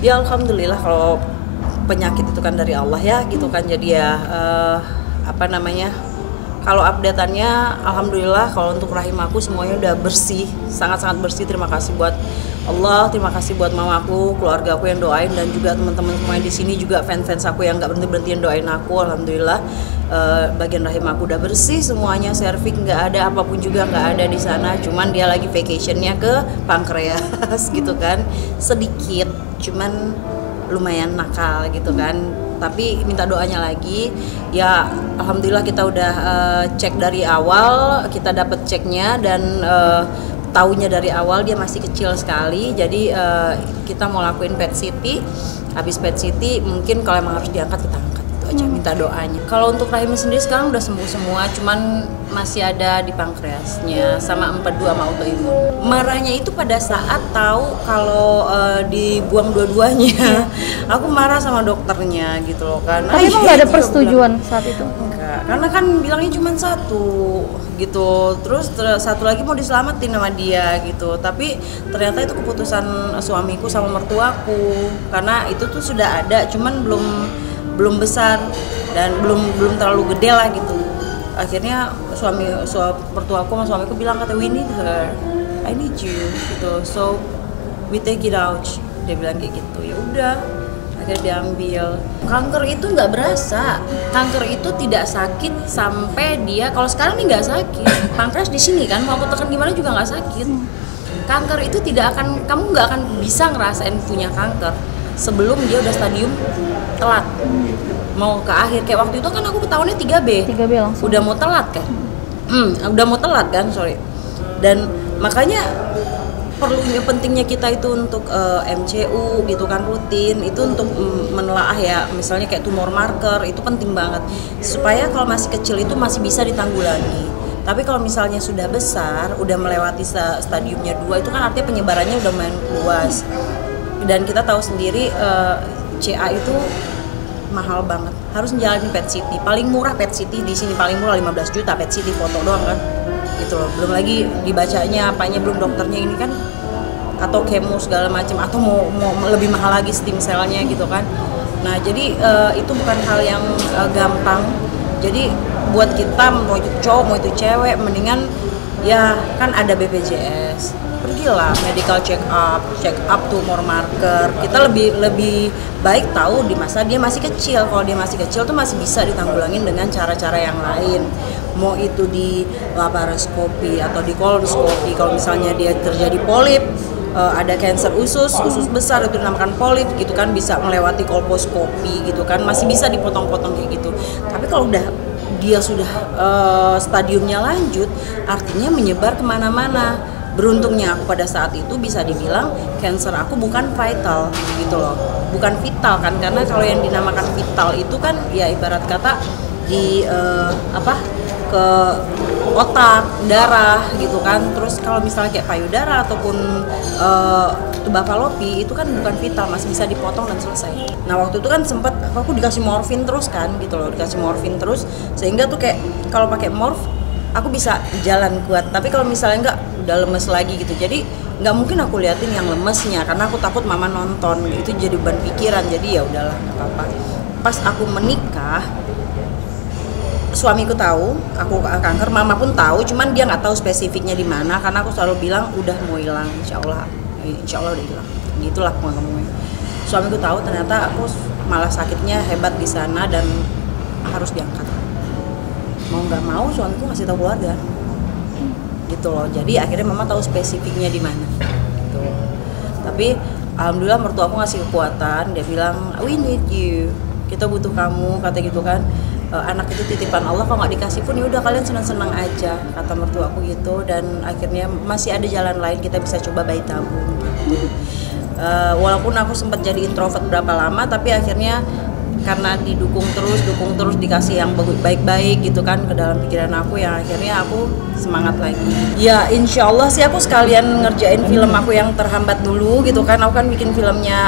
Ya alhamdulillah, kalau penyakit itu kan dari Allah ya gitu kan. Jadi ya apa namanya, kalau updateannya alhamdulillah kalau untuk rahim aku semuanya udah bersih, sangat-sangat bersih. Terima kasih buat Allah, terima kasih buat mamaku, keluarga aku yang doain, dan juga teman-teman semuanya di sini, juga fans-fans aku yang nggak berhenti-berhenti doain aku. Alhamdulillah bagian rahim aku udah bersih semuanya, serviks nggak ada, apapun juga nggak ada di sana. Cuman dia lagi vacationnya ke pankreas gitu kan, sedikit, cuman lumayan nakal gitu kan. Tapi minta doanya lagi ya. Alhamdulillah kita udah cek dari awal, kita dapat ceknya dan taunya dari awal dia masih kecil sekali. Jadi kita mau lakuin PET CT. Habis PET CT mungkin kalau emang harus diangkat kita angkat, itu aja. Minta doanya. Kalau untuk rahimnya sendiri sekarang udah sembuh semua, cuman masih ada di pankreasnya sama empedu sama autoimun. Marahnya itu pada saat tahu kalau dibuang dua-duanya. Aku marah sama dokternya gitu loh kan. Tapi emang nggak ada persetujuan saat itu? Enggak, karena kan bilangnya cuma satu gitu. Terus satu lagi mau diselamatin sama dia gitu. Tapi ternyata itu keputusan suamiku sama mertuaku, karena itu tuh sudah ada, cuman belum besar dan belum terlalu gede lah gitu. Akhirnya mertuaku sama suamiku bilang, kata, we need her, I need you gitu, so we take it out. Dia bilang kayak gitu. Ya udah, akhirnya diambil. Kanker itu nggak berasa, kanker itu tidak sakit sampai dia, kalau sekarang nih nggak sakit, pankreas di sini kan, mau aku tekan gimana juga nggak sakit. Kanker itu kamu nggak akan bisa ngerasain punya kanker sebelum dia udah stadium telat, mau ke akhir. Kayak waktu itu kan aku tahunnya 3B langsung. Udah mau telat kan, udah mau telat kan, sorry. Dan makanya pentingnya kita itu untuk MCU gitu kan, rutin itu untuk menelaah ya, misalnya kayak tumor marker itu penting banget, supaya kalau masih kecil itu masih bisa ditanggulangi. Tapi kalau misalnya sudah besar, udah melewati stadiumnya 2, itu kan artinya penyebarannya udah main luas. Dan kita tahu sendiri CA itu mahal banget, harus menjalani PET CT. Paling murah PET CT di sini paling murah 15 juta PET CT foto doang kan. Gitu loh. Belum lagi dibacanya apanya, belum dokternya ini kan, atau kemo segala macam, atau mau lebih mahal lagi stem cell-nya gitu kan. Nah, jadi itu bukan hal yang gampang. Jadi buat kita, mau itu cowok mau itu cewek, mendingan ya kan ada BPJS, pergilah medical check up tumor marker. Kita lebih baik tahu di masa dia masih kecil. Kalau dia masih kecil tuh masih bisa ditanggulangin dengan cara-cara yang lain, mau itu di laparoskopi atau di kolonoskopi. Kalau misalnya dia terjadi polip, ada kanker usus besar, itu dinamakan polip gitu kan, bisa melewati kolposkopi gitu kan, masih bisa dipotong-potong kayak gitu. Tapi kalau udah dia sudah stadiumnya lanjut, artinya menyebar kemana-mana. Beruntungnya aku pada saat itu bisa dibilang kanker aku bukan vital gitu loh, bukan vital kan, karena kalau yang dinamakan vital itu kan ya ibarat kata di ke otak, darah gitu kan. Terus kalau misalnya kayak payudara ataupun tuba falopi itu kan bukan vital, masih bisa dipotong dan selesai. Nah waktu itu kan sempat aku dikasih morfin terus kan gitu loh, dikasih morfin terus, sehingga tuh kayak kalau pakai morf aku bisa jalan kuat. Tapi kalau misalnya enggak, udah lemes lagi gitu. Jadi nggak mungkin aku liatin yang lemesnya, karena aku takut mama nonton, itu jadi beban pikiran. Jadi ya udahlah, nggak apa-apa. Pas aku menikah, suamiku tahu aku kanker, mama pun tahu, cuman dia nggak tahu spesifiknya di mana, karena aku selalu bilang udah mau hilang, insya Allah udah hilang. Gitulah ngomongnya. Suamiku tahu, ternyata aku malah sakitnya hebat di sana dan harus diangkat. Mau nggak mau suamiku ngasih tahu keluarga, gitu loh. Jadi akhirnya mama tahu spesifiknya di mana. Gitu. Tapi alhamdulillah mertua aku ngasih kekuatan, dia bilang we need you, kita butuh kamu, kata gitu kan. Anak itu titipan Allah, kalau nggak dikasih pun ya udah kalian senang-senang aja, kata mertua aku gitu. Dan akhirnya masih ada jalan lain, kita bisa coba bayi tabung gitu. Walaupun aku sempat jadi introvert berapa lama, tapi akhirnya karena dukung terus dikasih yang baik-baik gitu kan ke dalam pikiran aku, yang akhirnya aku semangat lagi. Ya insya Allah sih aku sekalian ngerjain film aku yang terhambat dulu gitu kan. Aku kan bikin filmnya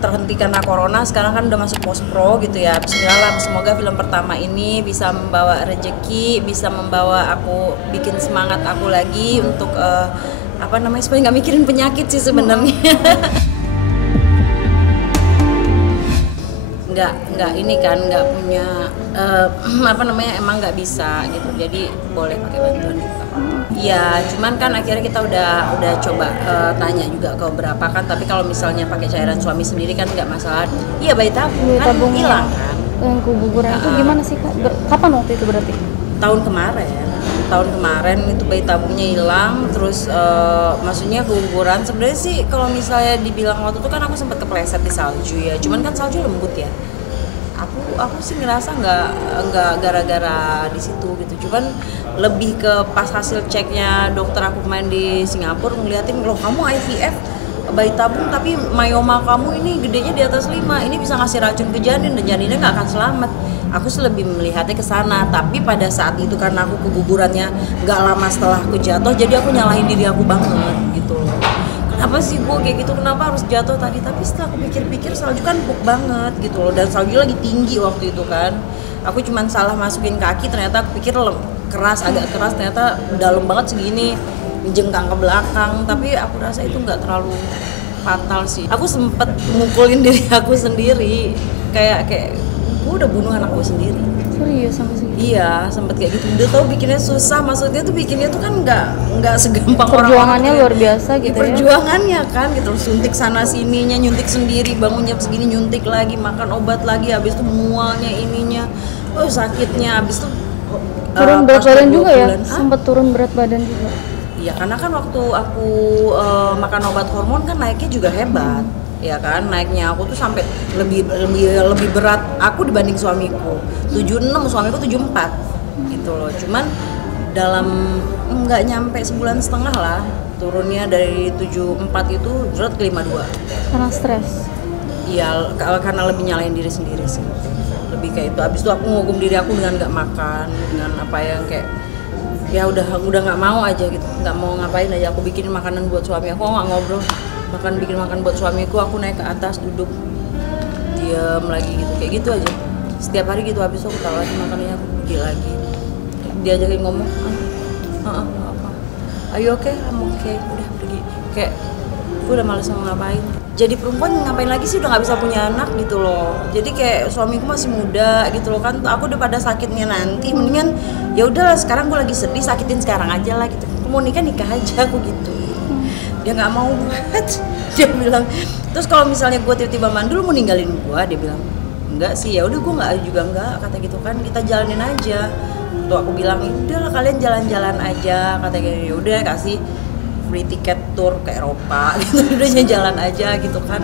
terhenti karena corona, sekarang kan udah masuk post pro gitu ya. Bismillah, semoga film pertama ini bisa membawa rezeki, bisa membawa aku, bikin semangat aku lagi untuk supaya nggak mikirin penyakit sih sebenarnya. nggak ini kan nggak punya apa namanya emang nggak bisa gitu, jadi boleh pakai bantuan gitu. Iya, cuman kan akhirnya kita udah coba tanya juga ke beberapa kan, tapi kalau misalnya pakai cairan suami sendiri kan nggak masalah. Iya, bayi tabung kan hilang kan. Yang keguguran itu gimana sih Kak? Kapan waktu itu berarti? Tahun kemarin itu bayi tabungnya hilang, terus maksudnya keguguran. Sebenarnya sih kalau misalnya dibilang waktu itu kan aku sempat kepleset di salju ya, cuman kan salju lembut ya. Aku sih ngerasa nggak gara-gara di situ gitu, cuman lebih ke pas hasil ceknya dokter aku main di Singapura ngeliatin, loh kamu IVF bayi tabung tapi myoma kamu ini gedenya di atas 5, ini bisa ngasih racun ke janin dan janinnya nggak akan selamat. Aku sih lebih melihatnya ke sana, tapi pada saat itu karena aku kegugurannya nggak lama setelah aku jatuh, jadi aku nyalahin diri aku banget gitu. Kenapa sih gue kayak gitu, kenapa harus jatuh tadi? Tapi setelah aku pikir-pikir salju kan empuk banget gitu loh, dan salju lagi tinggi waktu itu kan. Aku cuman salah masukin kaki, ternyata aku pikir agak keras, ternyata dalam banget segini, jengkang ke belakang. Tapi aku rasa itu nggak terlalu fatal sih. Aku sempet mukulin diri aku sendiri, kayak gue udah bunuh anak gue sendiri. Serius sampai segitu? Iya, sempet kayak gitu. Udah tau bikinnya susah, maksudnya tuh bikinnya tuh kan nggak segampang orang. Perjuangannya luar biasa gitu ya. Perjuangannya kan gitu, suntik sana sininya, nyuntik sendiri, bangun jam segini nyuntik lagi, makan obat lagi, habis itu mualnya ininya, sakitnya, habis itu turun berat badan juga ya? Sempet turun berat badan juga. Iya, karena kan waktu aku makan obat hormon kan naiknya juga hebat. Ya kan, naiknya aku tuh sampai lebih berat aku dibanding suamiku. 76, suamiku 74 gitu loh. Cuman dalam nggak nyampe sebulan setengah lah turunnya dari 74 itu berat ke 52. Karena stres? Iya, karena lebih nyalain diri sendiri sih. Lebih kayak itu. Abis itu aku nghukum diri aku dengan nggak makan, dengan apa yang kayak ya udah nggak mau aja gitu, nggak mau ngapain aja. Aku bikinin makanan buat suami aku, nggak ngobrol. Bikin makan buat suamiku, aku naik ke atas duduk diam lagi gitu, kayak gitu aja setiap hari gitu. Habis itu aku taruh lagi makanannya, aku pergi lagi, diajakin ngomong apa, ayo oke, udah pergi, kayak gue udah males mau ngapain. Jadi perempuan ngapain lagi sih, udah nggak bisa punya anak gitu loh. Jadi kayak suamiku masih muda gitu loh kan, aku udah pada sakitnya nanti, mendingan ya udahlah sekarang gue lagi sedih, sakitin sekarang aja lah gitu. Mau nikah aja aku gitu. Dia nggak mau banget, dia bilang. Terus kalau misalnya gue tiba-tiba mandul mau ninggalin gue, dia bilang enggak sih, ya udah gue nggak kata gitu kan, kita jalanin aja. Tuh aku bilang udahlah kalian jalan-jalan aja, katanya ya udah kasih free tiket tour ke Eropa gitu, udah jalan aja gitu kan,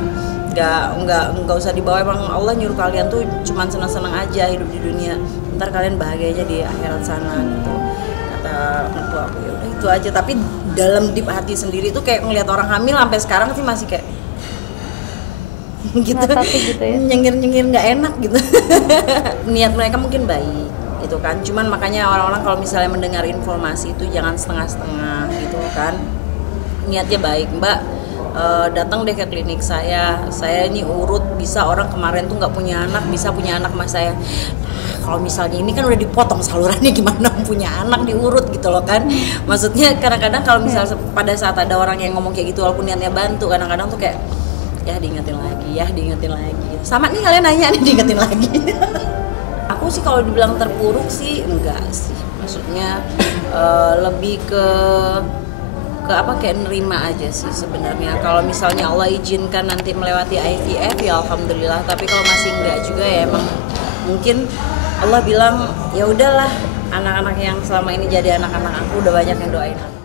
nggak usah dibawa, emang Allah nyuruh kalian tuh cuman senang-senang aja hidup di dunia, ntar kalian bahagianya di akhirat sana gitu, kata mertua aku. Ya udah itu aja. Tapi dalam deep hati sendiri tuh kayak ngelihat orang hamil sampai sekarang sih masih kayak gitu, ya? nyengir nggak enak gitu. Niat mereka mungkin baik gitu kan, cuman makanya orang-orang kalau misalnya mendengar informasi itu jangan setengah-setengah gitu kan. Niatnya baik, Mbak, datang deh ke klinik saya ini urut, bisa orang kemarin tuh nggak punya anak bisa punya anak mas saya. Kalau misalnya ini kan udah dipotong salurannya, gimana punya anak diurut gitu loh kan. Maksudnya kadang-kadang kalau misalnya pada saat ada orang yang ngomong kayak gitu walaupun niatnya bantu, kadang-kadang tuh kayak ya diingetin lagi. Sama nih kalian nanya nih, diingetin lagi. Aku sih kalau dibilang terpuruk sih enggak sih. Maksudnya lebih ke apa, kayak nerima aja sih sebenarnya. Kalau misalnya Allah izinkan nanti melewati IVF ya alhamdulillah, tapi kalau masih enggak juga ya emang mungkin Allah bilang ya udahlah, anak-anak yang selama ini jadi anak-anak aku udah banyak yang doain aku.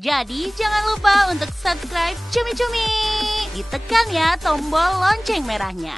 Jadi jangan lupa untuk subscribe Cumi Cumi. Ditekan ya tombol lonceng merahnya.